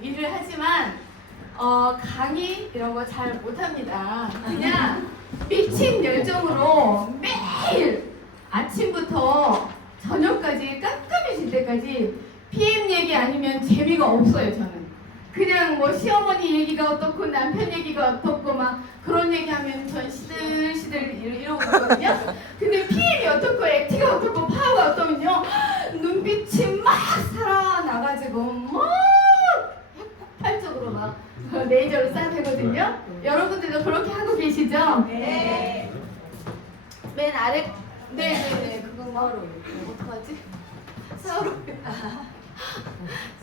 일을 하지만 강의 이런 거 잘 못합니다. 그냥 미친 열정으로 매일 아침부터 저녁까지 깜깜해질 때까지 PM 얘기 아니면 재미가 없어요. 저는 그냥 뭐 시어머니 얘기가 어떻고 남편 얘기가 어떻고 막 그런 얘기하면 전 시들시들 이러고 있거든요. 근데 PM이 어떻고 액티가 어떻고 파워가 어떠면요 눈빛이 막 살아나가지고 막 폭발적으로 막 레이저를 쏴대거든요. 여러분들도 그렇게 하고 계시죠? 네. 맨 아래 네네네 그거 뭐 어떡하지? 서로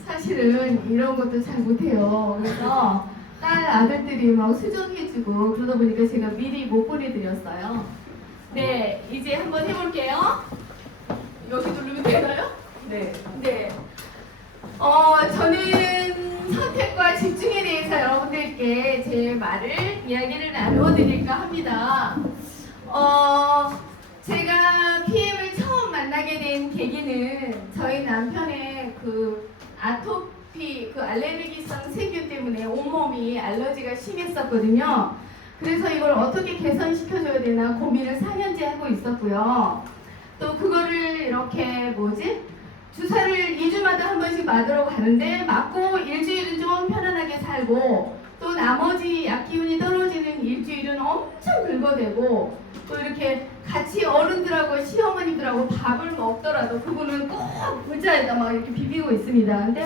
사실은 이런 것도 잘 못해요. 그래서 딸 아들들이 막 수정해주고 그러다 보니까 제가 미리 못 보내드렸어요. 네 이제 한번 해볼게요. 여기 누르면 되나요? 네. 네. 저는 선택과 집중에 대해서 여러분들께 제 이야기를 나누어 드릴까 합니다. 제가 PM을 처음 만나게 된 계기는 저희 남편의 그 아토피, 그 알레르기성 세균 때문에 온몸이 알러지가 심했었거든요. 그래서 이걸 어떻게 개선시켜줘야 되나 고민을 4년째 하고 있었고요. 또 그거를 이렇게 주사를 2주마다 한 번씩 맞으러 가는데 맞고 일주일은 좀 편안하게 살고 또 나머지 약 기운이 떨어지는 일주일은 엄청 긁어대고 또 이렇게 같이 어른들하고 시어머님들하고 밥을 먹더라도 그분은 꼭 의자에다 막 이렇게 비비고 있습니다. 근데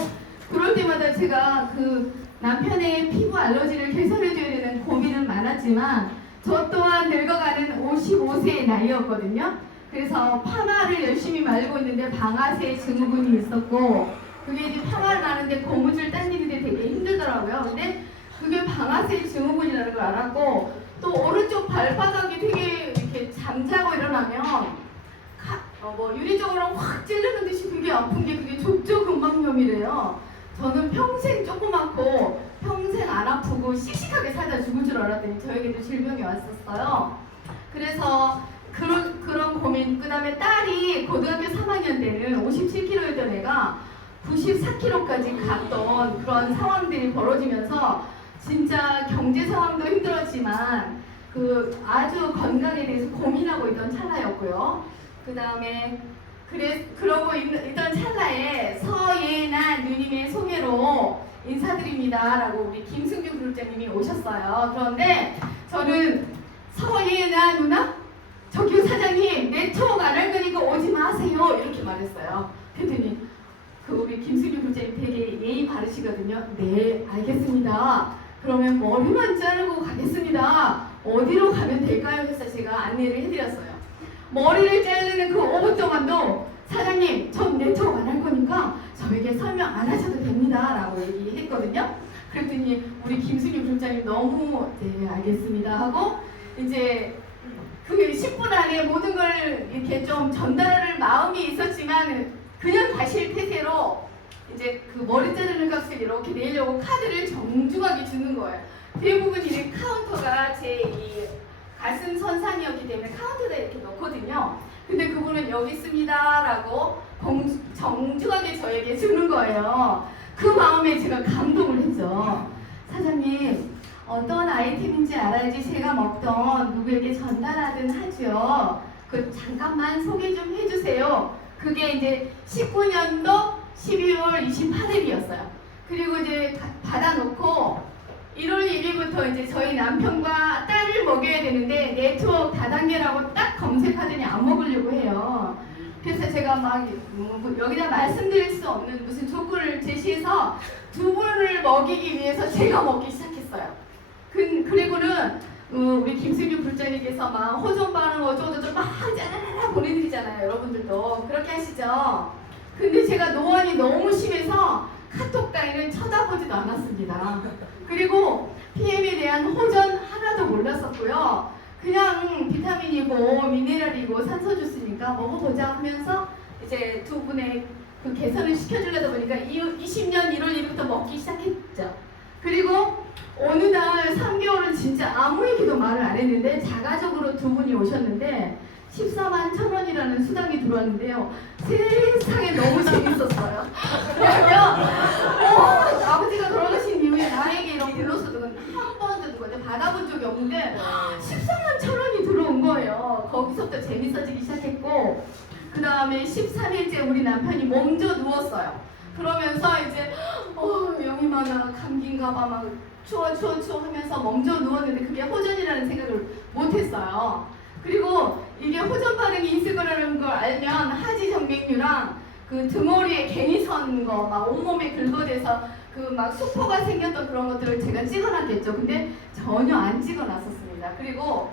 그럴 때마다 제가 그 남편의 피부 알러지를 개선해줘야 되는 고민은 많았지만 저 또한 늙어가는 55세의 나이였거든요. 그래서 파마를 열심히 말고 있는데 방아쇠 증후군이 있었고 그게 이제 파마를 하는데 고무줄 당기는데 되게 힘들더라고요. 근데 그게 방아쇠 증후군이라는 걸 알았고 또 오른쪽 발바닥이 되게 이렇게 잠자고 일어나면 유리 쪽으로 확 찌르는 듯이 그게 아픈 게 그게 족저근막염이래요. 저는 평생 조그맣고 평생 안 아프고 씩씩하게 살다 죽을 줄 알았더니 저에게도 질병이 왔었어요. 그래서 그런 고민, 그 다음에 딸이 고등학교 3학년 때는 57kg였던 애가 94kg까지 갔던 그런 상황들이 벌어지면서 진짜 경제 상황도 힘들었지만 그 아주 건강에 대해서 고민하고 있던 찰나였고요. 그 다음에 그러고 있던 찰나에 서예나 누님의 소개로 인사드립니다 라고 우리 김승규 그룹장님이 오셨어요. 그런데 저는 서예나 누나? 저기요 사장님 네트워크 안 할 거니까 오지 마세요 이렇게 말했어요. 그랬더니 우리 김승규 그룹장님 되게 예의 바르시거든요. 네 알겠습니다. 그러면 머리만 자르고 가겠습니다. 어디로 가면 될까요? 해서 제가 안내를 해드렸어요. 머리를 자르는 그 5분 동안도 사장님 전 네트워크 안 할 거니까 저에게 설명 안 하셔도 됩니다 라고 얘기했거든요. 그랬더니 우리 김승규 그룹장님 너무 네 알겠습니다 하고 이제 그 10분 안에 모든 걸 이렇게 좀 전달할 마음이 있었지만 그냥 가실 태세로 이제 그 머리 자르는 값을 이렇게 내려고 카드를 정중하게 주는 거예요. 대부분 이 카운터가 제 이 가슴 선상이었기 때문에 카운터에다 이렇게 넣거든요. 근데 그분은 여기 있습니다 라고 정중하게 저에게 주는 거예요. 그 마음에 제가 감동을 했죠. 사장님 어떤 아이템인지 알아야지 제가 먹던 누구에게 전달하든 하죠. 그 잠깐만 소개 좀 해주세요. 그게 이제 19년도 12월 28일이었어요. 그리고 이제 받아놓고 1월 1일부터 이제 저희 남편과 딸을 먹여야 되는데 네트워크 다단계라고 딱 검색하더니 안 먹으려고 해요. 그래서 제가 막 여기다 말씀드릴 수 없는 무슨 조건을 제시해서 두 분을 먹이기 위해서 제가 먹기 시작했어요. 그리고는 우리 김승규 불자님께서 막 호전 반응 어쩌고저쩌고 막 짜라라라 보내드리잖아요. 여러분들도 그렇게 하시죠. 근데 제가 노안이 너무 심해서 카톡 따위는 쳐다보지도 않았습니다. 그리고 PM에 대한 호전 하나도 몰랐었고요. 그냥 비타민이고 미네랄이고 산소 주스니까 먹어보자 하면서 이제 두 분의 그 개선을 시켜주려다 보니까 20년 1월 1일부터 먹기 시작했죠. 그리고 어느 날 3개월은 진짜 아무 얘기도 말을 안 했는데 자가적으로 두 분이 오셨는데 14만 1,000원이라는 수당이 들어왔는데요. 세상에 너무 재밌었어요. 왜냐면 아버지가 적이 없는데 13만 천 원이 들어온 거예요. 거기서부터 재밌어지기 시작했고, 그 다음에 13일째 우리 남편이 먼저 누웠어요. 그러면서 이제 영희마 나 감기인가 봐, 막 추워 하면서 먼저 누웠는데 그게 호전이라는 생각을 못했어요. 그리고 이게 호전 반응이 있을 거라는 걸 알면 하지 정맥류랑 그 등허리에 괜히 선 거, 막 온몸에 긁어대서 그 막 수포가 생겼던 그런 것들을 제가 찍어놨겠죠. 근데 전혀 안 찍어놨었습니다. 그리고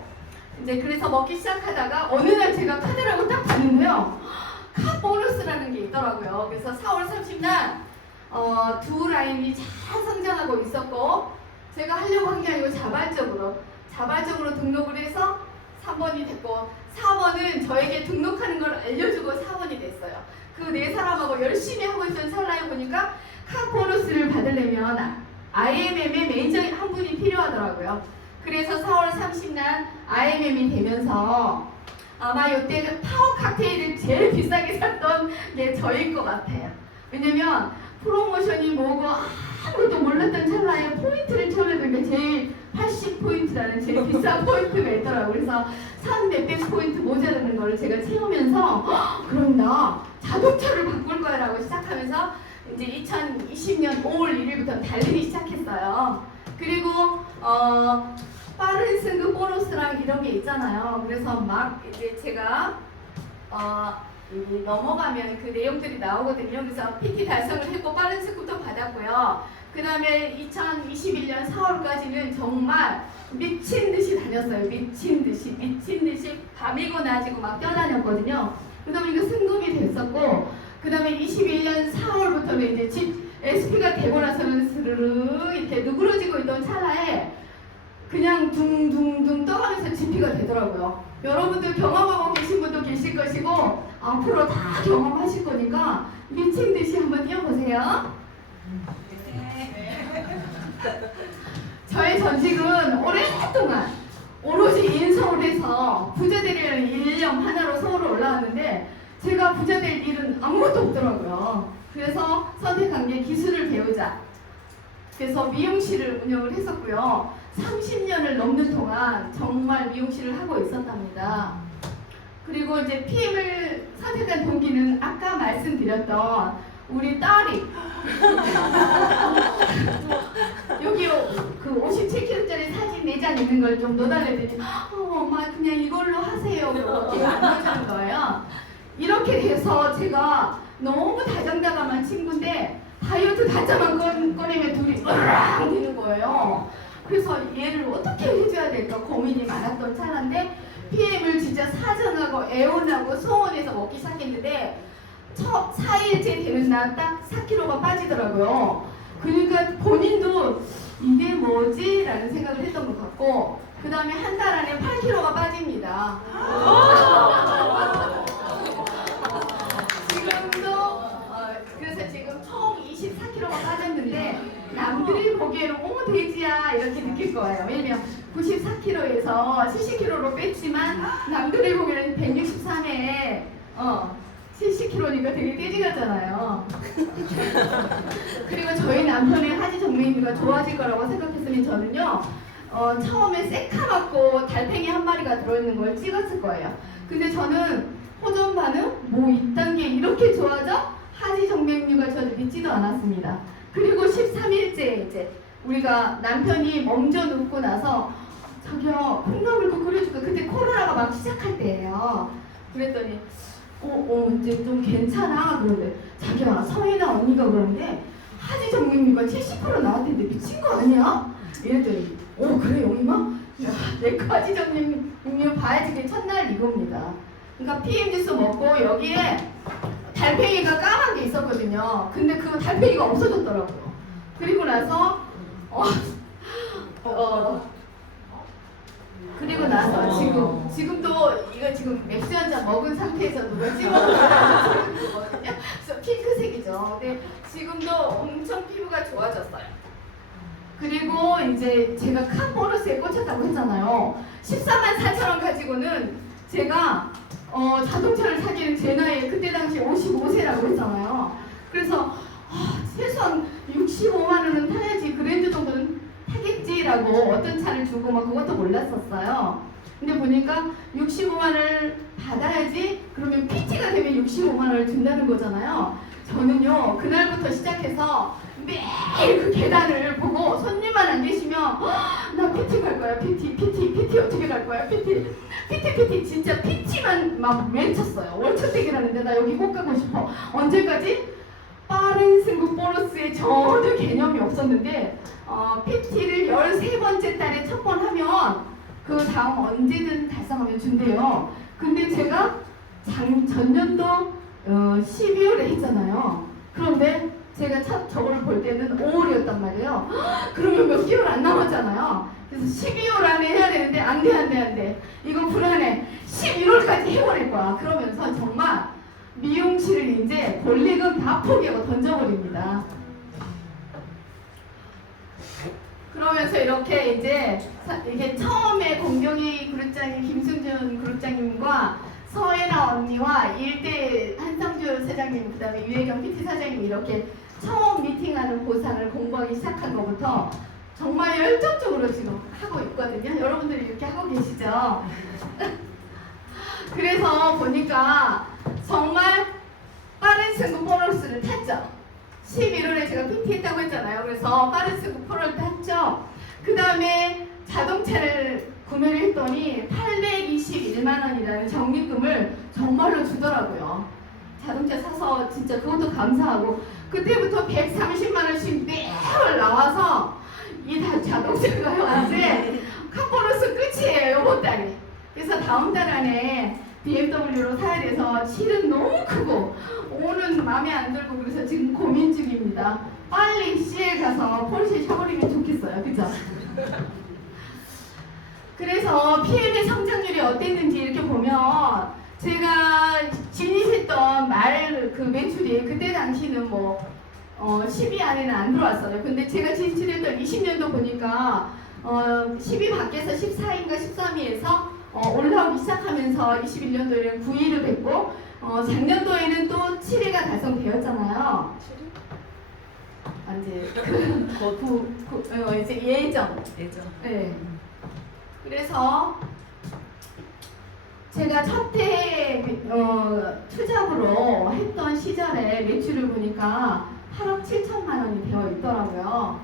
이제 그래서 먹기 시작하다가 어느 날 제가 카드라고 딱 봤는데요. 카 보너스라는 게 있더라고요. 그래서 4월 30날 두 라인이 잘 성장하고 있었고, 제가 하려고 한 게 아니고 자발적으로 등록을 해서 3번이 됐고, 4번은 저에게 등록하는 걸 알려주고 4번이 됐어요. 그 네 사람하고 열심히 하고 있던 찰나에 보니까 카 보너스를 받으려면 IMM의 매니저 한 분이 필요하더라고요. 그래서 4월 30날 IMM이 되면서 아마 이때 파워 칵테일을 제일 비싸게 샀던 게 저일 것 같아요. 왜냐면 프로모션이 뭐고 아무것도 몰랐던 찰나에 포인트를 채우려던 게 제일 80포인트라는 제일 비싼 포인트가 있더라고요. 그래서 300 포인트 모자라는 걸 제가 채우면서 그럼 나 자동차를 바꿀 거야 라고 시작하면서 이제 2020년 5월 1일부터 달리기 시작했어요. 그리고 빠른 승급 보너스랑 이런 게 있잖아요. 그래서 막 이제 제가 여기 넘어가면 그 내용들이 나오거든요. 그래서 PT 달성을 했고 빠른 승급도 받았고요. 그 다음에 2021년 4월까지는 정말 미친 듯이 다녔어요. 미친 듯이 밤이고 낮이고 막 뛰어다녔거든요. 그 다음에 이거 승급이 됐었고, 그 다음에 21년 4월부터는 이제 집 SP가 되고 나서는 스르르 이렇게 누그러지고 있던 찰나에 그냥 둥둥둥 떠가면서 GP가 되더라고요. 여러분들 경험하고 계신 분도 계실 것이고 앞으로 다 경험하실 거니까 미친 듯이 한번 뛰어보세요. 저의 전직은 오랫동안 오로지 인서울 해서 부자 되려는 일념 하나로 서울에 올라왔는데 제가 부자 될 일은 아무것도 없더라고요. 그래서 선택한 게 기술을 배우자. 그래서 미용실을 운영을 했었고요. 30년을 넘는 동안 정말 미용실을 하고 있었답니다. 그리고 이제 PM을 선택한 동기는 아까 말씀드렸던 우리 딸이 여기 그 57kg짜리 사진 4장 있는 걸 좀 넣어달랬더니 엄마 그냥 이걸로 하세요. 그렇게 안 넣어주는 거예요. 이렇게 돼서 제가 너무 다정다감한 친구인데 다이어트 단자만 꺼내면 둘이 으랑 되는 거예요. 그래서 얘를 어떻게 해줘야 될까 고민이 많았던 찰나인데 PM을 진짜 사정하고 애원하고 소원해서 먹기 시작했는데 첫 4일째 되는 날 딱 4kg가 빠지더라고요. 그러니까 본인도 이게 뭐지? 라는 생각을 했던 것 같고, 그 다음에 한 달 안에 8kg가 빠집니다. 지금도 그래서 지금 총 24kg가 빠졌는데 남들이 보기에는 어머 돼지야 이렇게 느낄 거예요. 왜냐면 94kg에서 70kg로 뺐지만 남들이 보기에는 163에 70kg니까 되게 떼지 같잖아요. 그리고 저희 남편의 하지 정맥류가 좋아질 거라고 생각했으면 저는요 처음에 새카맣고 달팽이 한 마리가 들어있는 걸 찍었을 거예요. 근데 저는 호전 반응 뭐 이딴 게 이렇게 좋아져? 하지 정맥류가 저를 믿지도 않았습니다. 그리고 13일째 이제 우리가 남편이 먼저 눕고 나서 자기야 콩나물 국 끓여줄까? 그때 코로나가 막 시작할 때예요. 그랬더니 이제 좀 괜찮아. 그런데 자기야 성희나 언니가 그러는데 하지 정맥류가 70% 나왔는데 미친 거 아니야? 이랬더니 그래 영희마? 야, 내 하지 정맥류 봐야지. 그게 첫날 이겁니다. 그러니까 PM 주스 먹고 여기에 달팽이가 까만 게 있었거든요. 근데 그 달팽이가 없어졌더라고요. 그리고 나서 그리고 나서 지금도 이거 지금 맥주 한 잔 먹은 상태에서 누가 찍어놓은 그래서 핑크색이죠. 근데 지금도 엄청 피부가 좋아졌어요. 그리고 이제 제가 카 보너스에 꽂혔다고 했잖아요. 14만 4천 원 가지고는 제가 자동차를 사기는 제 나이에 그때 당시 55세라고 했잖아요. 그래서 최소한 65만 원은 타야지 그랜저 정도는 타겠지 PT라고 어떤 차를 주고 막 그것도 몰랐었어요. 근데 보니까 65만 원을 받아야지 그러면 PT가 되면 65만 원을 준다는 거잖아요. 저는요 그날부터 시작해서 매일 그 계단을 보고 손님만 안 계시면 나 PT 갈 거야. PT 어떻게 갈 거야. PT 진짜 PT만 막 외쳤어요. 월초택이라는데 나 여기 꼭 가고 싶어. 언제까지? 빠른 승급 보너스에 전혀 개념이 없었는데 PT를 13번째 달에 첫 번 하면 그 다음 언제든 달성하면 준대요. 근데 제가 전년도 12월에 했잖아요. 그런데 제가 저걸 볼 때는 5월이었단 말이에요. 그러면 몇 개월 안 남았잖아요. 그래서 12월 안에 해야 되는데 안 돼. 이거 불안해. 11월까지 해버릴 거야. 그러면서 정말 미용실을 이제 권리금 다 포기하고 던져버립니다. 그러면서 이렇게 이제 이게 처음에 공경희 그룹장님, 김승준 그룹장님과 서혜나 언니와 일대 한성주 사장님, 그 다음에 유혜경 PT 사장님 이렇게 처음 미팅하는 보상을 공부하기 시작한 것부터 정말 열정적으로 지금 하고 있거든요. 여러분들이 이렇게 하고 계시죠? 그래서 보니까 정말 빠른 승급 보너스를 탔죠. 11월에 제가 PT 했다고 했잖아요. 그래서 빠른 승급 보너스를 탔죠. 그 다음에 자동차를 구매를 했더니 821만 원이라는 적립금을 정말로 주더라고요. 자동차 사서 진짜 그것도 감사하고 그때부터 130만 원씩 매월 나와서 이 자동차가 이제 카보너스 끝이에요. 이번 달에. 그래서 다음 달 안에 BMW로 사야 돼서 실은 너무 크고 오는 마음에 안 들고 그래서 지금 고민 중입니다. 빨리 CL 가서 폴쉐 셔버리면 좋겠어요. 그죠? 그래서 PM의 성장률이 어땠는지 이렇게 보면 제가 진입했던 말 그 매출이 그때 당시는 10위 안에는 안 들어왔어요. 근데 제가 진출했던 20년도 보니까 10위 밖에서 14위인가 13위에서 올라오기 시작하면서 21년도에는 9위를 뵙고 작년도에는 또 7위가 달성되었잖아요. 이제 예정. 네. 그래서 제가 첫해 투잡으로 했던 시절에 매출을 보니까 8억 7천만 원이 되어 있더라고요.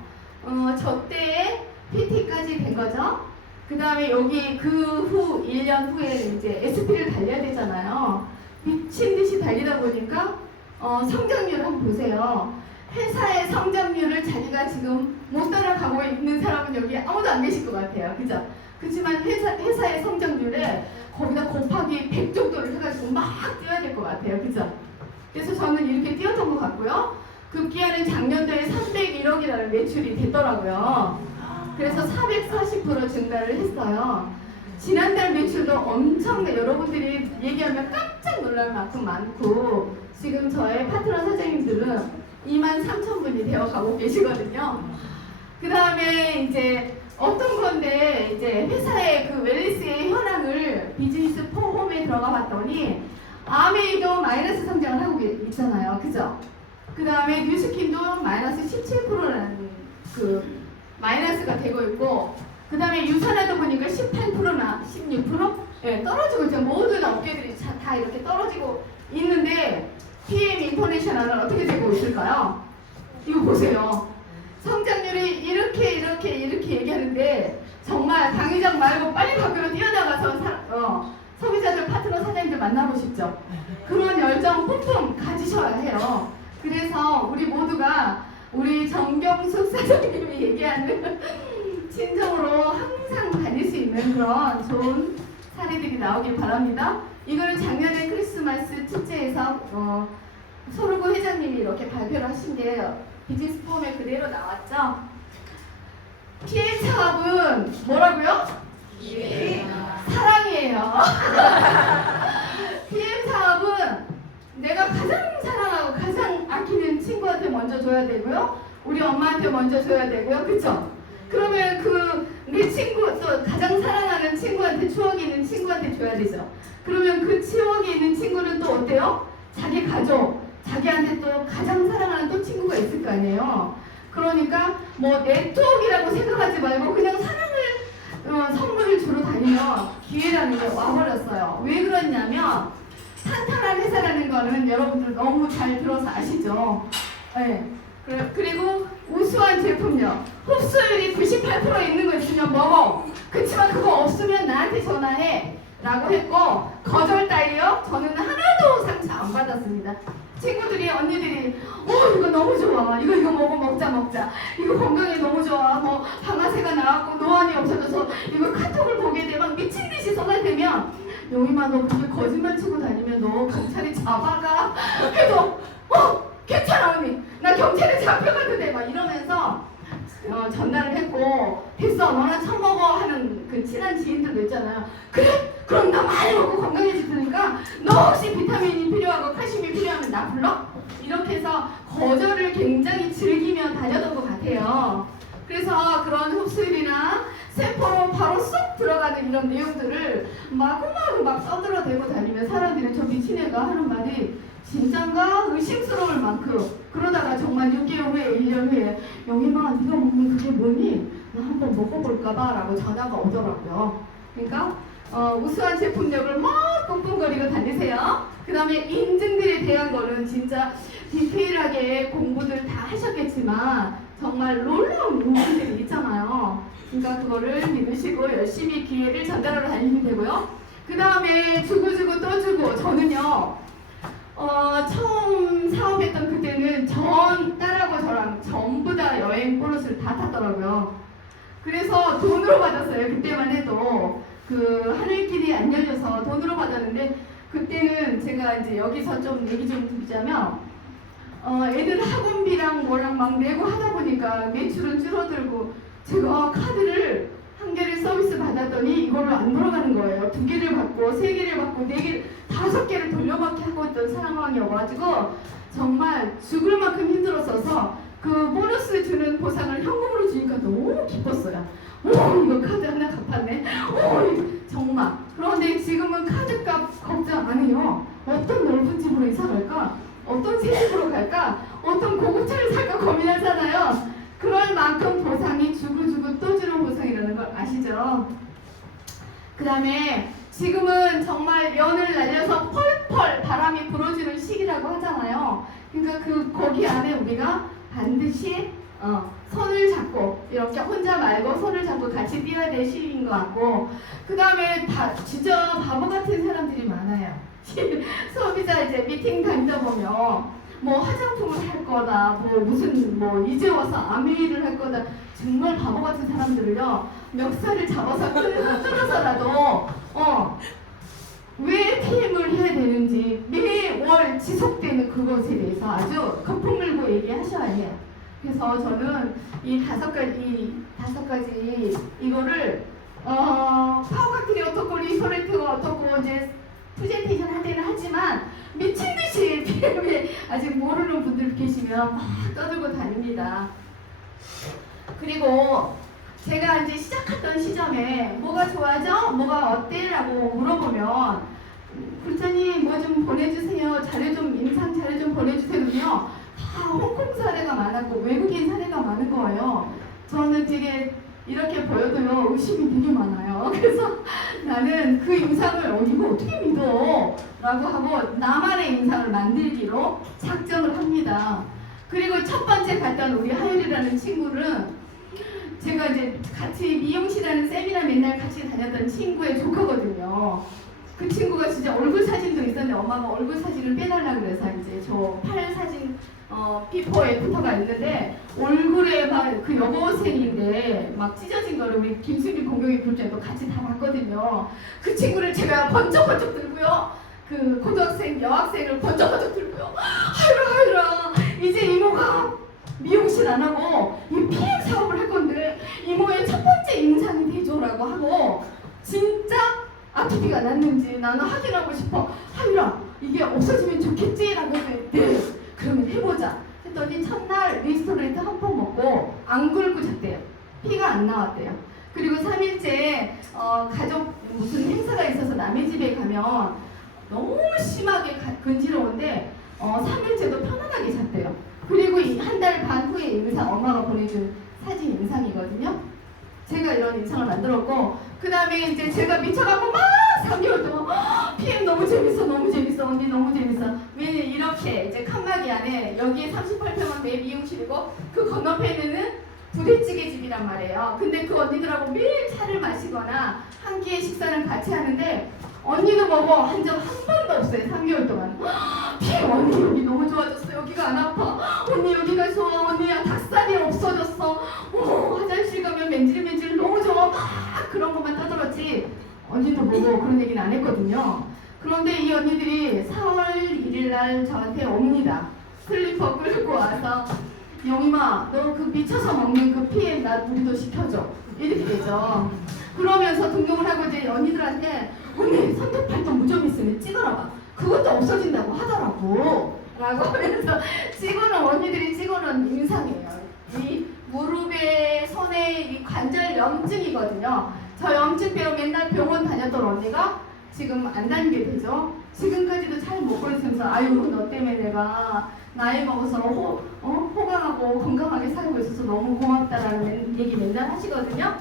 저 때에 PT까지 된 거죠. 그 다음에 여기 그 후 1년 후에 이제 SP를 달려야 되잖아요. 미친 듯이 달리다 보니까 성장률을 한번 보세요. 회사의 성장률을 자기가 지금 못 따라가고 있는 사람은 여기 아무도 안 계실 것 같아요. 그죠? 그렇지만 회사의 성장률에 거기다 곱하기 100 정도를 해가지고 막 뛰어야 될 것 같아요. 그죠? 그래서 저는 이렇게 뛰었던 것 같고요. 급기야는 작년도에 301억이라는 매출이 됐더라고요. 그래서 440% 증가를 했어요. 지난달 매출도 엄청나게 여러분들이 얘기하면 깜짝 놀랄 만큼 많고 지금 저의 파트너 사장님들은 23,000분이 되어가고 계시거든요. 그 다음에 이제 어떤 건데 이제 회사의 그 웰리스의 현황을 비즈니스 포홈에 들어가 봤더니 아메이도 마이너스 성장을 하고 있잖아요. 그죠? 그 다음에 뉴스킨도 마이너스 17%라는 그 마이너스가 되고 있고 그 다음에 유산화도 보니까 18%나 16%? 네, 떨어지고 있죠. 모든 업계들이 다 이렇게 떨어지고 있는데 PM 인터내셔널은 어떻게 되고 있을까요? 이거 보세요. 성장률이 이렇게 얘기하는데 정말 강의장 말고 빨리 밖으로 뛰어나가서 소비자들 파트너 사장님들 만나보십시오. 그런 열정 뿜뿜 가지셔야 해요. 그래서 우리 모두가 우리 정경숙 사장님이 얘기하는 친정으로 항상 다닐 수 있는 그런 좋은 사례들이 나오길 바랍니다. 이거는 작년에 크리스마스 축제에서 소르고 회장님이 이렇게 발표를 하신 게 비즈니스 포럼에 그대로 나왔죠. PM 사업은 뭐라고요? 사랑이에요. PM 사업은 내가 가장 사랑하고 가장 아끼는 친구한테 먼저 줘야 되고요. 우리 엄마한테 먼저 줘야 되고요. 그쵸? 그러면 내 친구 또 가장 사랑하는 친구한테 추억이 있는 친구한테 줘야 되죠. 그러면 그 추억이 있는 친구는 또 어때요? 자기 가족, 자기한테 또 가장 사랑하는 또 친구가 있을 거 아니에요. 그러니까 뭐 네트워크라고 생각하지 말고 그냥 사랑을 선물을 주러 다니면 기회라는 게 와버렸어요. 왜 그러냐면 탄탄한 회사라는 거는 여러분들 너무 잘 들어서 아시죠? 네. 그리고 우수한 제품력, 흡수율이 98% 있는 거 있으면 먹어. 그치만 그거 없으면 나한테 전화해 라고 했고, 거절 따위요? 저는 하나도 상처 안 받았습니다. 친구들이, 언니들이 이거 너무 좋아, 이거 먹자, 이거 건강에 너무 좋아, 뭐 방아쇠가 나왔고 노안이 없어져서 이거 카톡을 보게 되면 미친듯이 쏟아대면, 용임아 너 그게 거짓말 치고 다니면 너 경찰이 잡아가 해도 괜찮아 언니, 나 경찰에 잡혀가도 돼 막 이러면서 전달을 했고, 됐어 너나 처먹어 하는 그 친한 지인들도 있잖아요. 그래? 그럼 나 많이 먹고 건강해질 테니까 너 혹시 비타민이 필요하고 칼슘이 필요하면 나 불러? 이렇게 해서 거절을 굉장히 즐기며 다녔던 것 같아요. 그래서 그런 흡수율이나 세포로 바로 쏙 들어가는 이런 내용들을 마구마구 막 떠들어대고 다니면 사람들이 저 미친 애가 하는 말이 진짠가 의심스러울 만큼, 그러다가 정말 6개월 후에 1년 후에 영희마 네가 먹는 그게 뭐니? 나 한번 먹어볼까봐 라고 전화가 오더라고요. 그러니까 우수한 제품력을 막 끙끙거리고 다니세요. 그 다음에 인증들에 대한 거는 진짜 디테일하게 공부들 다 하셨겠지만 정말 놀라운 부분들이 있잖아요. 그러니까 그거를 믿으시고 열심히 기회를 전달하러 다니면 되고요. 그 다음에 주고 또 주고, 저는요 처음 사업했던 그때는 딸하고 저랑 전부 다 여행 보너스를 다 탔더라고요. 그래서 돈으로 받았어요. 그때만 해도 그 하늘길이 안 열려서 돈으로 받았는데, 그때는 제가 이제 여기서 좀 얘기 좀 드리자면 애들 학원비랑 뭐랑 막 내고 하다 보니까 매출은 줄어들고, 제가 카드를 한 개를 서비스 받았더니 이걸로 안 돌아가는 거예요. 2개를 받고 3개를 받고 4개, 5개를 돌려받기 하고 있던 상황이어가지고 정말 죽을 만큼 힘들었어서 그 보너스 주는 보상을 현금으로 주니까 너무 기뻤어요. 이거 카드 하나 갚았네. 정말. 그런데 지금은 카드값 걱정 안 해요. 어떤 넓은 집으로 이사 갈까? 어떤 새 집으로 갈까? 어떤 고급차를 살까 고민하잖아요. 그럴 만큼 보상이 주고 또 주는 보상이라는 걸 아시죠? 그 다음에 지금은 정말 연을 날려서 펄펄 바람이 불어주는 시기라고 하잖아요. 그러니까 거기 안에 우리가 반드시 손을 잡고, 이렇게 혼자 말고 손을 잡고 같이 뛰어야 될 시기인 것 같고, 그 다음에 진짜 바보 같은 사람들이 많아요. 소비자 이제 미팅 다니다 보면 뭐 화장품을 할 거다, 무슨 이제 와서 아메이를 할 거다, 정말 바보 같은 사람들을요 멱살을 잡아서 끌어서라도 왜 TM을 해야 되는지 매월 지속되는 그것에 대해서 아주 거품 물고 얘기하셔야 해요. 그래서 저는 이 다섯 가지 이거를 파워카트리 어떻고 리소레트가 어떻고 이제 프레젠테이션 할 때는 하지만 미친듯이 TM에 아직 모르는 분들 계시면 막 떠들고 다닙니다. 그리고 제가 이제 시작했던 시점에 뭐가 좋아져? 뭐가 어때? 라고 물어보면 불자님 뭐 좀 보내주세요. 임상 자료 좀 보내주세요요. 다 홍콩 사례가 많았고 외국인 사례가 많은 거예요. 저는 되게 이렇게 보여도요 의심이 되게 많아요. 그래서 나는 그 임상을 이거 어떻게 믿어? 라고 하고 나만의 임상을 만들기로 작정을 합니다. 그리고 첫 번째 갔던 우리 하율이라는 친구는 제가 이제 같이 미용실하는 세미나 맨날 같이 다녔던 친구의 조카거든요. 그 친구가 진짜 얼굴 사진도 있었는데 엄마가 얼굴 사진을 빼달라고 그래서 이제 저 팔 사진 비포 애프터가 있는데 얼굴에 막 그 여고생인데 막 찢어진 거를 우리 김수빈 공경이 불자도 같이 다 봤거든요. 그 친구를 제가 번쩍번쩍 들고요. 그 고등학생 여학생을 번쩍번쩍 들고요. 하율아 이제 이모가 미용실 안 하고 이 PM 사업을 할 건데 이모의 첫 번째 임상이 되죠라고 하고, 진짜 아토피가 났는지 나는 확인하고 싶어. 하율아 이게 없어지면 좋겠지라고 했더니 네 그러면 해보자 했더니 첫날 리스토레이트 한 번 먹고 안 굴고 잤대요. 피가 안 나왔대요. 그리고 3일째 가족 무슨 행사가 있어서 남의 집에 가면 너무 심하게 근지러운데 3일째도 편안하게 잤대요. 그리고 한 달 반 후에 임상, 엄마가 보내준 사진 임상이거든요. 제가 이런 임상을 만들었고, 그 다음에 이제 제가 미쳐가고 막 3개월 동안 PM 너무 재밌어, 너무 재밌어, 언니 너무 재밌어. 왜냐면 이렇게 이제 칸막이 안에 여기에 38평은 내 미용실이고 그 건너편에는 부대찌개 집이란 말이에요. 근데 그 언니들하고 매일 차를 마시거나 한 끼의 식사를 같이 하는데 언니도 먹어 한 적 한 번도 없어요. 3개월 동안. PM 언니 여기 너무 좋아졌어. 여기가 안 아파. 언니 여기가 좋아. 언니야 닭살이 없어졌어. 화장실 가면 맨질맨질 너무 좋아. 막 그런 것만 떠들었지 언니도 보고 그런 얘기는 안 했거든요. 그런데 이 언니들이 4월 1일 날 저한테 옵니다. 클리퍼 끌고 와서 영임아 너 그 미쳐서 먹는 그 PM 나 우리도 시켜줘. 이렇게 되죠. 그러면서 등록을 하고 이제 언니들한테 언니 선택팔도 무좀 있으면 찍어라 봐. 그것도 없어진다고 하더라고. 라고 하면서 찍어놓은 언니들이 찍어놓은 임상이에요. 이 무릎에 손에 이 관절 염증이거든요. 저 염증 때문에 맨날 병원 다녔던 언니가 지금 안 다니게 되죠. 지금까지도 잘 못 걸으면서 아유 너 때문에 내가 나이 먹어서 호강하고 건강하게 살고 있어서 너무 고맙다라는 얘기 맨날 하시거든요.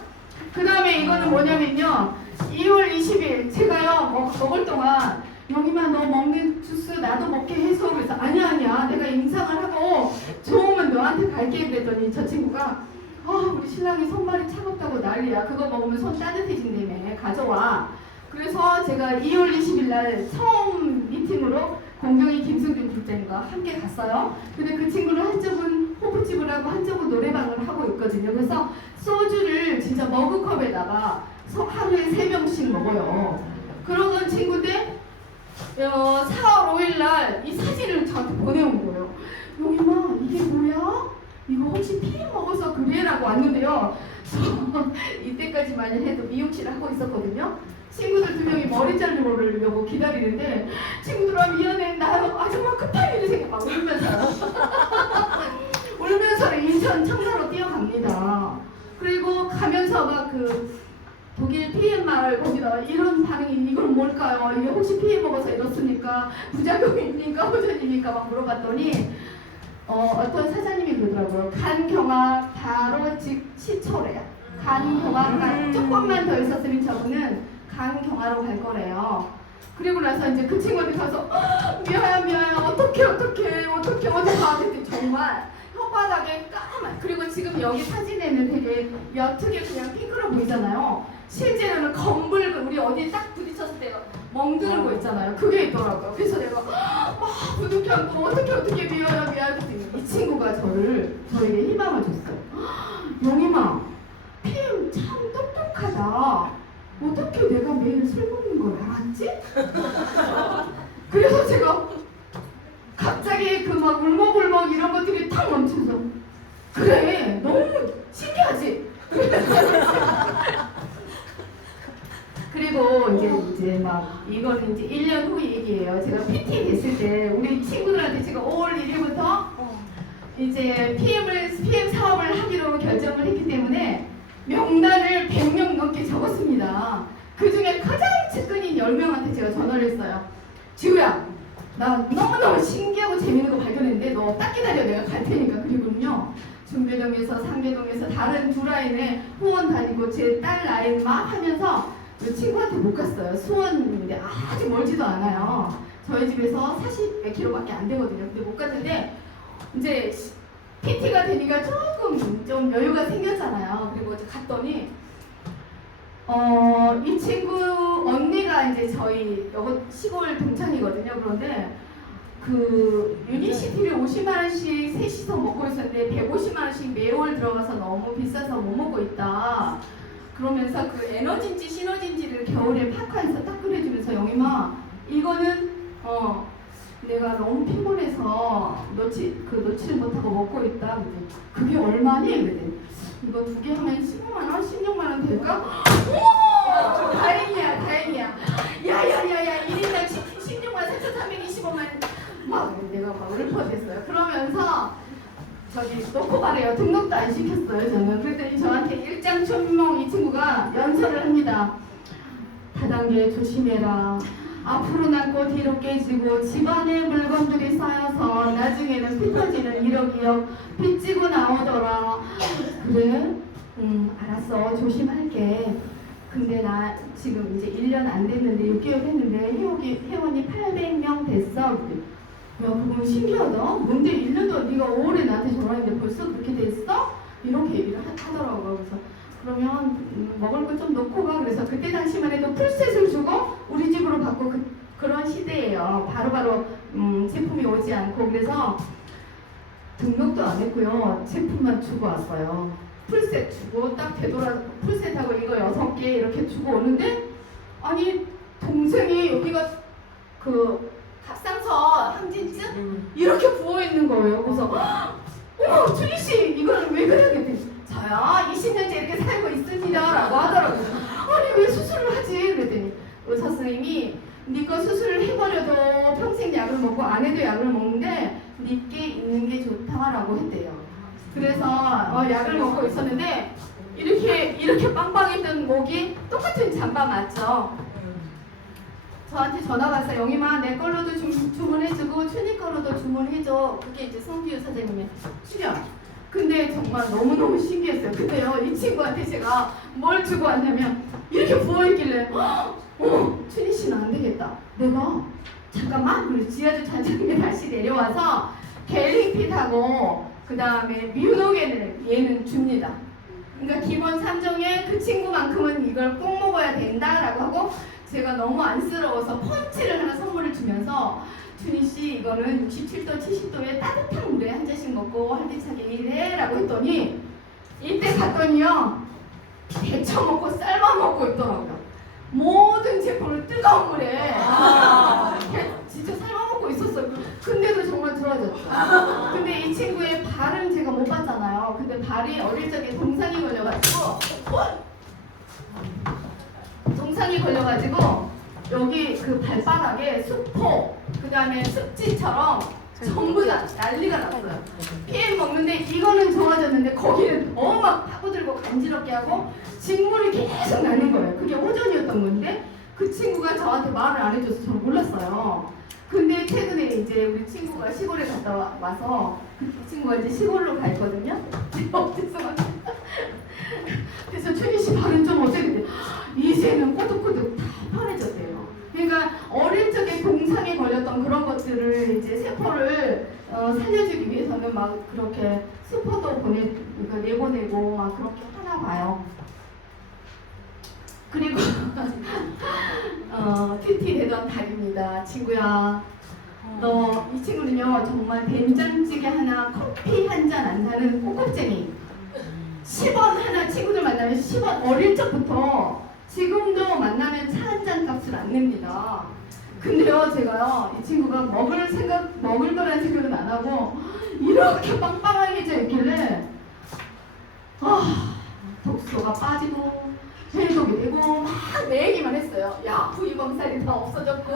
그 다음에 이거는 뭐냐면요. 2월 20일 제가요 먹을 동안 영희마 너 먹는 주스 나도 먹게 해서 그래서 아니야 내가 임상을 하고 좋으면 너한테 갈게 그랬더니 저 친구가 우리 신랑이 손발이 차갑다고 난리야. 그거 먹으면 손 따뜻해진다며 가져와. 그래서 제가 2월 20일 날 처음 미팅으로 공경이 김승준 국장님과 함께 갔어요. 근데 그 친구는 한쪽은 호프집을 하고 한쪽은 노래방을 하고 있거든요. 그래서 소주를 진짜 머그컵에다가 하루에 3병씩 먹어요. 그러던 친구인데 4월 5일 날 이 사진을 저한테 보내온 거예요. 영희마 이게 뭐야? 이거 혹시 피임 먹어서 그래? 라고 왔는데요. 저 이때까지만 해도 미용실을 하고 있었거든요. 친구들 2명이 머리 자르려고 기다리는데 친구들아 미안해 나 정말 급한 일이 생겨 막 울면서 인천 청사로 뛰어갑니다. 그리고 가면서 막 그 독일 PMR 거기다 이런 반응이 이건 뭘까요? 이게 혹시 PM 먹어서 이렇습니까? 부작용입니까? 호전입니까? 막 물어봤더니 어떤 사장님이 그러더라고요. 간경화 바로 시초래요. 간경화가 조금만 더 있었으면 저분은 간경화로 갈 거래요. 그리고 나서 이제 그 친구한테 가서 미아야 어떡해 했더니 정말 혓바닥에 까만. 그리고 지금 여기 사진에는 되게 옅게 그냥 핑크로 보이잖아요. 실제로는 검붉은 우리 어디 딱 부딪혔을 때 멍드는 거 있잖아요. 그게 있더라고요. 그래서 내가 막 부둥켜 안고 어떻게 미아야 했더니 이 친구가 저에게 희망을 줬어요. 영희마 PM 참 똑똑하다. 어떻게 내가 매일 술 먹는 걸 알았지? 그래서 제가 갑자기 그 막 울먹울먹 이런 것들이 탁 멈춰서 그래 너무 신기하지? 그리고 이제 막 이거는 이제 1년 후 얘기예요. 제가 PT 됐을 때 우리 친구들한테 제가 5월 1일부터 이제 PM 사업을 하기로 결정을 했기 때문에 명단을 100명 넘게 적었습니다. 그 중에 가장 측근인 10명한테 제가 전화를 했어요. 지우야, 나 너무너무 신기하고 재밌는 거 발견했는데 너 딱 기다려 내가 갈 테니까. 그리고요 중계동에서 상계동에서 다른 두 라인에 후원 다니고 제 딸 라인 막 하면서 그 친구한테 못 갔어요. 수원인데 아주 멀지도 않아요. 저희 집에서 40몇 킬로밖에 안 되거든요. 근데 못 갔는데 이제 PT가 되니까 조금 좀 여유가 생겼잖아요. 그리고 이제 갔더니 이 친구 언니가 이제 저희 여기 시골 동창이거든요. 그런데 그 유니시티를 50만 원씩 셋이서 먹고 있었는데 150만 원씩 매월 들어가서 너무 비싸서 못 먹고 있다. 그러면서 그 에너진지 시너진지를 겨울에 파카에서 딱 끓여주면서 영희마 이거는 내가 너무 피곤해서 놓지를 못하고 먹고 있다. 그게 얼마니? 그랬더니 이거 2개 하면 15만 원, 16만 원 될까? 오! 다행이야. 야야야야 1인당 16만 4,325만 막 내가 막 울컥했어요. 그러면서 저기 놓고 말해요. 등록도 안 시켰어요 저는. 그랬더니 저한테 일장춘몽 이 친구가 연설을 합니다. 다단계 조심해라. 앞으로 남고 뒤로 깨지고 집안에 물건들이 쌓여서 나중에는 피 터지는 1억 2억 빚지고 나오더라. 그래? 알았어. 조심할게. 근데 나 지금 이제 1년 안 됐는데 6개월 했는데 회원이 800명 됐어. 야, 그건 신기하다. 뭔데 1년도 네가 5월에 나한테 전화했는데 벌써 그렇게 됐어? 이렇게 얘기를 하더라고요. 그래서 그러면 먹을 거 좀 놓고 가. 그래서 그때 당시만 해도 풀셋을 주고 우리 집으로 받고 그런 시대예요. 바로바로 제품이 오지 않고. 그래서 등록도 안 했고요. 제품만 주고 왔어요. 풀셋 주고 딱 되돌아 풀셋하고 이거 6개 이렇게 주고 오는데 아니 동생이 여기가 그 갑상선 항진증 이렇게 부어있는 거예요. 그래서 어머 준희씨 이거는 왜 그래? 그랬더니 저요 20년째 이렇게 살고 있습니다 라고 하더라고요. 아니 왜 수술을 하지? 그랬더니 의사 선생님이 니거 수술을 해버려도 평생 약을 먹고 안 해도 약을 먹는데 니께 있는 게 좋다라고 했대요. 그래서 약을 먹고 있었는데 이렇게 빵빵했던 목이 똑같은 잠바 맞죠? 저한테 전화가 왔어요. 영희마 내 걸로도 주문해주고 춘희 걸로도 주문해줘. 그게 이제 성기유 사장님의 출연. 근데 정말 너무너무 신기했어요. 근데요 이 친구한테 제가 뭘 주고 왔냐면 이렇게 부어있길래 춘희 씨는 안 되겠다. 내가 잠깐만 그리고 지하주 잔장에 다시 내려와서 갤링핏하고 그 다음에 뮤노겐을 얘는 줍니다. 그러니까 기본 3종에 그 친구만큼은 이걸 꼭 먹어야 된다라고 하고 제가 너무 안쓰러워서 펀치를 하나 선물을 주면서 준희씨 이거는 67도 70도에 따뜻한 물에 한 잔씩 먹고 활기차게 일해 라고 했더니 이때 갔더니요 데쳐 먹고 삶아 먹고 있더라고요. 모든 제품을 뜨거운 물에 진짜 삶아 먹고 있었어요. 근데도 정말 좋아졌죠. 근데 이 친구의 발은 제가 못 봤잖아요. 근데 발이 어릴 적에 동상이 걸려가지고 여기 그 발바닥에 수포 그 다음에 습지처럼 전부 다 난리가 났어요. PM 먹는데 이거는 좋아졌는데 거기는 막 파고들고 간지럽게 하고 진물이 계속 나는 거예요. 그게 호전이었던 건데 그 친구가 저한테 말을 안 해줘서 저는 몰랐어요. 근데 최근에 이제 우리 친구가 시골에 갔다 와서 그 친구가 이제 시골로 가 있거든요. 죄송합니다. 그래서 최희씨 발은 좀 어떻게 이제는 꼬득꼬득 다 편해졌대요. 그러니까 어릴 적에 동상에 걸렸던 그런 것들을 이제 세포를 살려주기 위해서는 막 그렇게 세포도 그러니까 내보내고 막 그렇게 하나 봐요. 그리고 큐티 되던 달입니다. 친구야, 너 이 친구는요 정말 된장찌개 하나, 커피 한 잔 안 사는 꼬꼬쟁이. 10원 하나 친구들 만나면 10원 어릴 적부터 지금도 만나면 차 한 잔 값을 안 냅니다. 근데요 제가요 이 친구가 먹을 거라는 생각은 안 하고 이렇게 빵빵하게 있길래 독소가 빠지고 해독이 되고 막 내 얘기만 했어요. 야 부위범살이 다 없어졌고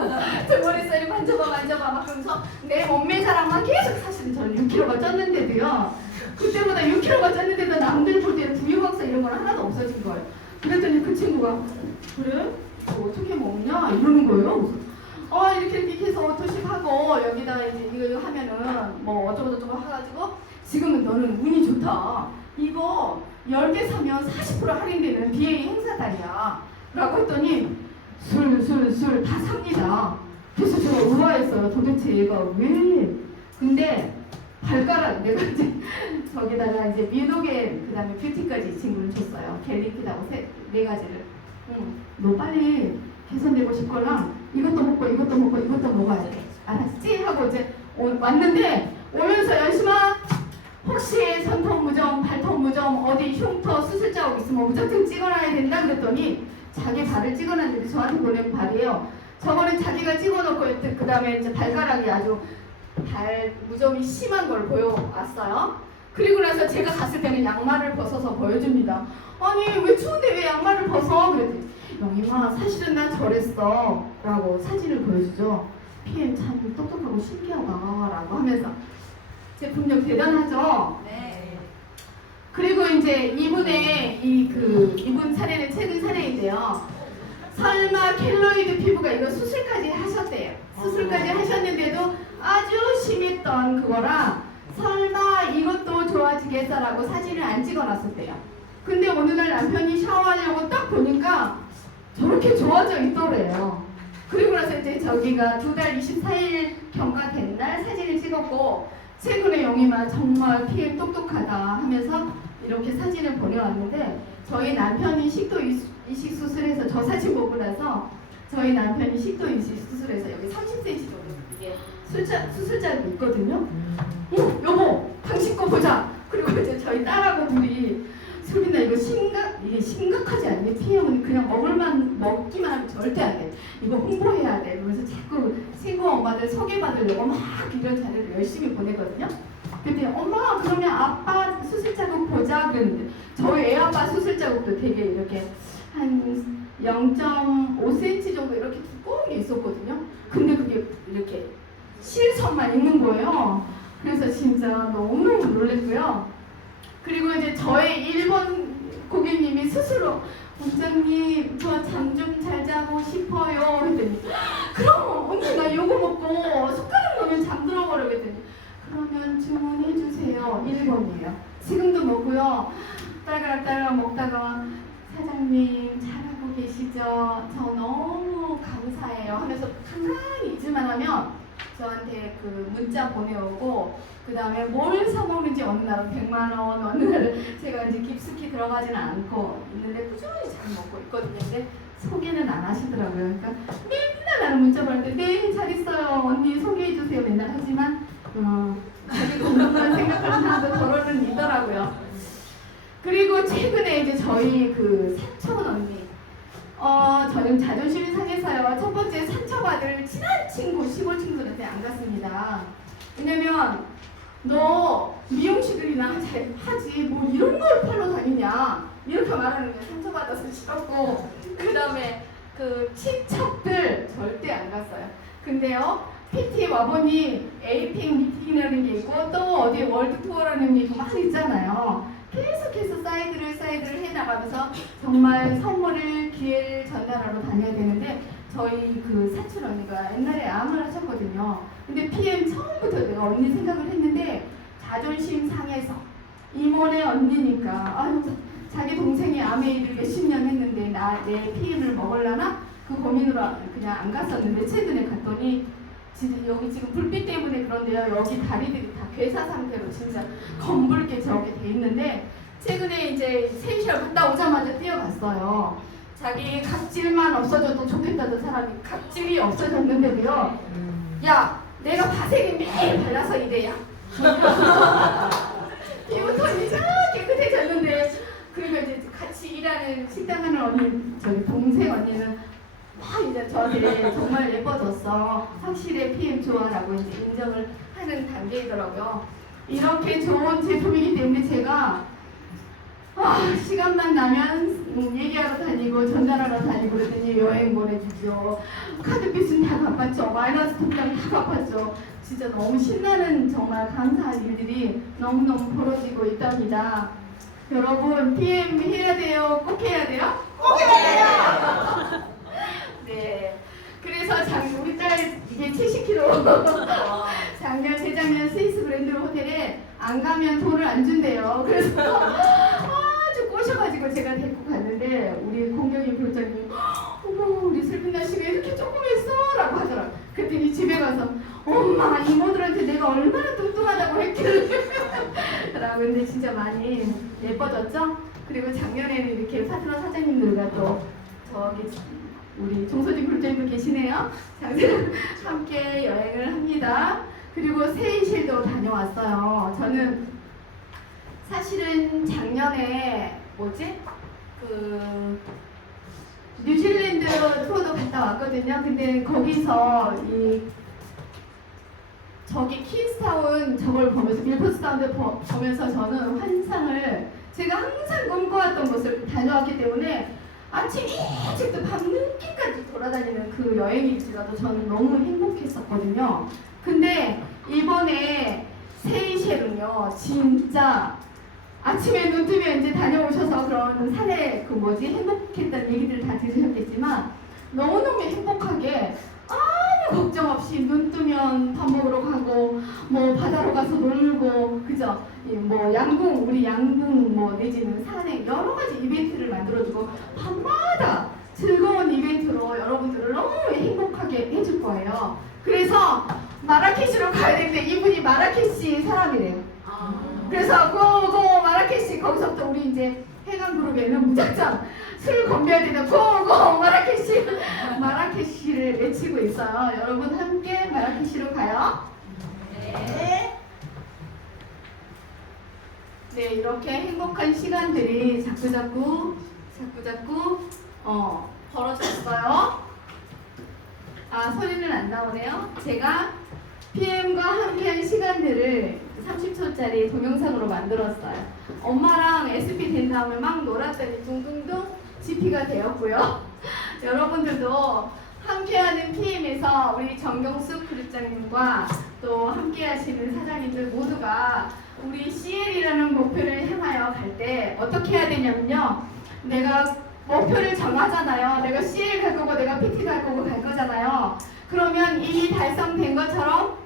등머리살이 만져봐 막 그러면서 내 몸매 자랑만 계속. 사실은 저는 6kg가 쪘는데도요 그때보다 6kg가 쪘는데도 남들 볼 때는 부위범살 이런 건 하나도 없어진 거예요. 그랬더니 그 친구가 그래? 어떻게 먹냐? 이러는 거예요. 이렇게 해서 토식하고 여기다가 이제 이거 하면은 뭐 어쩌고저쩌고 해가지고 지금은 너는 운이 좋다. 이거 10개 사면 40% 할인되는 BA 행사달이야 라고 했더니 술 다 삽니다. 그래서 제가 의아했어요. 도대체 얘가 왜? 근데 발가락 내가 이제 저기다가 이제 미노겐 그 다음에 뷰티까지 이 친구를 줬어요. 갤리핏하고 4가지를. 너 빨리 개선되고 싶거나 이것도 먹고 이것도 먹어야 돼. 알았지? 하고 이제 왔는데 오면서 연심아 혹시 손톱 무좀, 발톱 무좀, 어디 흉터 수술 자국 있으면 무조건 찍어놔야 된다 그랬더니 자기 발을 찍어놨는데 저한테 보낸 발이에요. 저거는 자기가 찍어놓고 그 다음에 이제 발가락이 아주 발 무좀이 심한 걸 보여왔어요. 그리고 나서 제가 갔을 때는 양말을 벗어서 보여줍니다. 아니 왜 추운데 왜 양말을 벗어? 그랬더니 영희마 사실은 나 저랬어 라고 사진을 보여주죠. PM 참 똑똑하고 신기하다 라고 하면서 제품력 대단하죠? 네. 그리고 이제 이분 사례는 최근 사례인데요. 설마 켈로이드 피부가 이거 수술까지 하셨대요. 수술까지 하셨는데도 아주 심했던 그거라 설마 이것도 좋아지겠어라고 사진을 안 찍어놨었대요. 근데 어느 날 남편이 샤워하려고 딱 보니까 저렇게 좋아져 있더래요. 그리고 나서 이제 저기가 2달 24일 경과된 날 사진을 찍었고 최근에 영희만 정말 PM 똑똑하다 하면서 이렇게 사진을 보내왔는데 저희 남편이 식도 이식 수술해서 저 사진 보고 나서 저희 남편이 식도 이식 수술해서 여기 30cm 정도 이게 수술자도 있거든요. 여보 당신 거 보자. 그리고 이제 저희 딸하고 둘이 소리나 이게 심각하지 않니? PM은 그냥 먹기만 하면 절대 안 돼. 이거 홍보해야 돼. 그러면서 자꾸 친구 엄마들 소개받으려고 막 이런 자료를 열심히 보내거든요. 근데 엄마 그러면 아빠 수술 자국 보자 그랬는데 저희 애 아빠 수술 자국도 되게 이렇게 한 0.5cm 정도 이렇게 두꺼운 게 있었거든요. 근데 그게 이렇게 실선만 있는 거예요. 그래서 진짜 너무너무 놀랬고요. 그리고 이제 저의 일본 고객님이 스스로 원장님 저 잠 좀 잘 자고 싶어요 했더니 그럼 언니 나 요거 먹고 숟가락 넣으면 잠들어 버려 했더니 그러면 주문해 주세요. 1번이에요. 지금도 먹고요. 딸가락 먹다가 사장님 잘하고 계시죠? 저 너무 감사해요 하면서 가만히 있을만 하면 저한테 그 문자 보내오고 그 다음에 뭘 사먹는지 어느 날은 100만 원, 어느 날은 제가 이제 깊숙이 들어가지는 않고 있는데 꾸준히 잘 먹고 있거든요. 근데 소개는 안 하시더라고요. 그러니까 맨날 나는 문자 보내는데 네, 잘 있어요. 언니 소개해주세요. 맨날 하지만 자기 건강만 생각하는 사람도 저러는 있더라고요. 그리고 최근에 이제 저희 그 상처원 언니 저는 자존심이 상해서요. 첫 번째 상처받을 친한 친구, 시골 친구들한테 안 갔습니다. 왜냐면 너 미용실이나 잘 하지 뭐 이런 걸 팔러 다니냐 이렇게 말하는 게 상처받아서 싫었고 그 다음에 그 친척들 절대 안 갔어요. 근데요 PT 와보니 에이핑 미팅이라는 게 있고 또 어디 월드 투어라는 게 있고 막 있잖아요. 계속해서 사이드를 해나가면서 정말 선물을 기회를 전달하러 다녀야 되는데 저희 그 사촌 언니가 옛날에 암을 하셨거든요. 근데 PM 처음부터 내가 언니 생각을 했는데 자존심 상해서 이모네 언니니까 아유 자기 동생이 암에 이르게 10년 했는데 내 PM을 먹으려나? 그 고민으로 그냥 안 갔었는데 최근에 갔더니 진짜 여기 지금 불빛 때문에 그런데요. 여기 다리들이 다 괴사 상태로 진짜 검붉게 저렇게 돼 있는데 최근에 이제 세이셜 갔다 오자마자 뛰어갔어요. 자기 각질만 없어져도 좋겠다던 사람이 각질이 없어졌는데도요. 야, 내가 바세린 매일 발라서 이래야. 피부톤이 참 깨끗해졌는데 그리고 이제 같이 일하는 식당 하는 언니, 저기 동생 언니는 막 이제 저한테 정말 예뻐졌어. 확실히 PM 좋아라고 이제 인정을 하는 단계이더라고요. 이렇게 좋은 제품이기 때문에 제가 시간만 나면 얘기하러 다니고 전달하러 다니고 그랬더니 여행 보내주죠. 카드빚은 다 갚았죠. 마이너스 통장 다 갚았죠. 진짜 너무 신나는 정말 감사한 일들이 너무너무 벌어지고 있답니다. 여러분 PM 해야 돼요? 꼭 해야 돼요? 꼭 해야 돼요! 네. 그래서 우리 딸 이게 70kg 작년 재작년 스위스 브랜드 호텔에 안 가면 돈을 안 준대요. 그래서 아주 꼬셔가지고 제가 데리고 갔는데 우리 공경이 부장님이 어머 우리 슬픈 날씨가 이렇게 조그맸어 라고 하더라. 그랬더니 집에 가서 엄마 이모들한테 내가 얼마나 뚱뚱하다고 했길래 라고. 근데 진짜 많이 예뻐졌죠? 그리고 작년에는 이렇게 파트너 사장님들과 또 저기 우리 종소진 굴장님도 계시네요. 장사랑 함께 여행을 합니다. 그리고 세이실도 다녀왔어요. 저는 사실은 작년에 그 뉴질랜드 투어도 갔다 왔거든요. 근데 거기서 저기 퀸스타운 저걸 보면서 밀포스타운을 보면서 저는 환상을 제가 항상 꿈꿔왔던 곳을 다녀왔기 때문에 아침 일찍도 밤늦게까지 돌아다니는 그 여행일지라도 저는 너무 행복했었거든요. 근데 이번에 세이셸은요 진짜 아침에 눈 뜨면 이제 다녀오셔서 그런 산에 행복했다는 얘기들 다 들으셨겠지만 너무너무 행복하게 아무 걱정 없이 눈 뜨면 밥 먹으러 가고 뭐 바다로 가서 놀고 그죠? 뭐 양궁 우리 양궁 뭐 내지는 산행 여러 가지 이벤트를 만들어주고 밤마다 즐거운 이벤트로 여러분들을 너무 행복하게 해줄 거예요. 그래서 마라케시로 가야 되는데 이분이 마라케시 사람이래요. 그래서 고고 마라케시 거기서부터 우리 이제 해강 그룹에는 무작정 술 건배해야 되는 고고 마라케시 마라케시를 외치고 있어요. 여러분 함께 마라케시로 가요. 네. 네, 이렇게 행복한 시간들이 자꾸자꾸 벌어졌어요. 아, 소리는 안 나오네요. 제가 PM과 함께한 시간들을 30초짜리 동영상으로 만들었어요. 엄마랑 SP 된 다음에 막 놀았더니 둥둥둥 GP가 되었고요. 여러분들도 함께하는 PM에서 우리 정경숙 그룹장님과 또 함께하시는 사장님들 모두가 우리 CL이라는 목표를 향하여 갈 때 어떻게 해야 되냐면요. 내가 목표를 정하잖아요. 내가 CL 갈 거고 내가 PT 갈 거고 갈 거잖아요. 그러면 이미 달성된 것처럼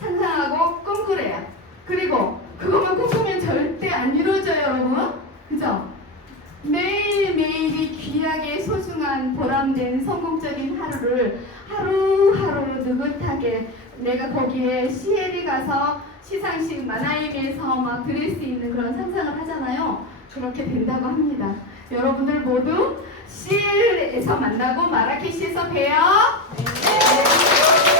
상상하고 꿈꾸래요. 그리고 그것만 꿈꾸면 절대 안 이루어져요, 여러분. 그죠? 매일매일이 귀하게 소중한 보람된 성공적인 하루를 하루하루 느긋하게 내가 거기에 CL이 가서 시상식 만화임에서 막 드릴 수 있는 그런 상상을 하잖아요. 그렇게 된다고 합니다. 여러분들 모두 CL에서 만나고 마라케시에서 봬요. 네.